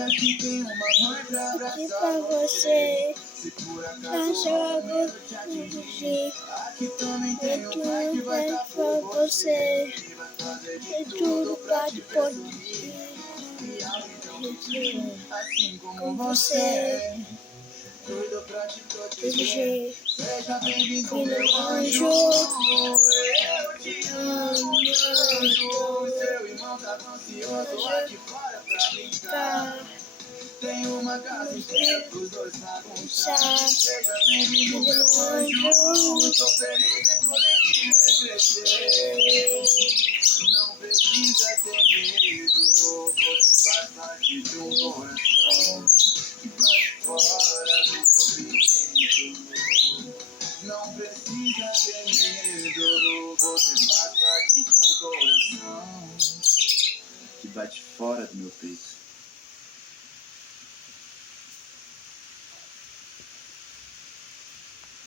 aqui tem uma mãe pra aqui abraçar pra você. Se por acaso Acho algo te atingir, fugir. aqui também E tem um pai que tudo vai é estar pra por você. você. Vai fazer E de tudo tudo pra pode te por ver sorrir. E alguém tão bonitinho, assim como com você. você. Tudo pra te proteger. Proteger. Seja bem-vindo, E meu no anjo. anjo. Eu te amo tanto. Seu irmão tá ansioso aqui fora pra brincar. Tem uma casa inteira pros dois bagunçar. Seja bem-vindo, meu anjo. Tô feliz em poder te ver crescer. Não precisa ter medo. Você faz parte de um coração que vai fora do meu peito. Não precisa ter medo. Você faz parte de um coração que bate fora do meu peito.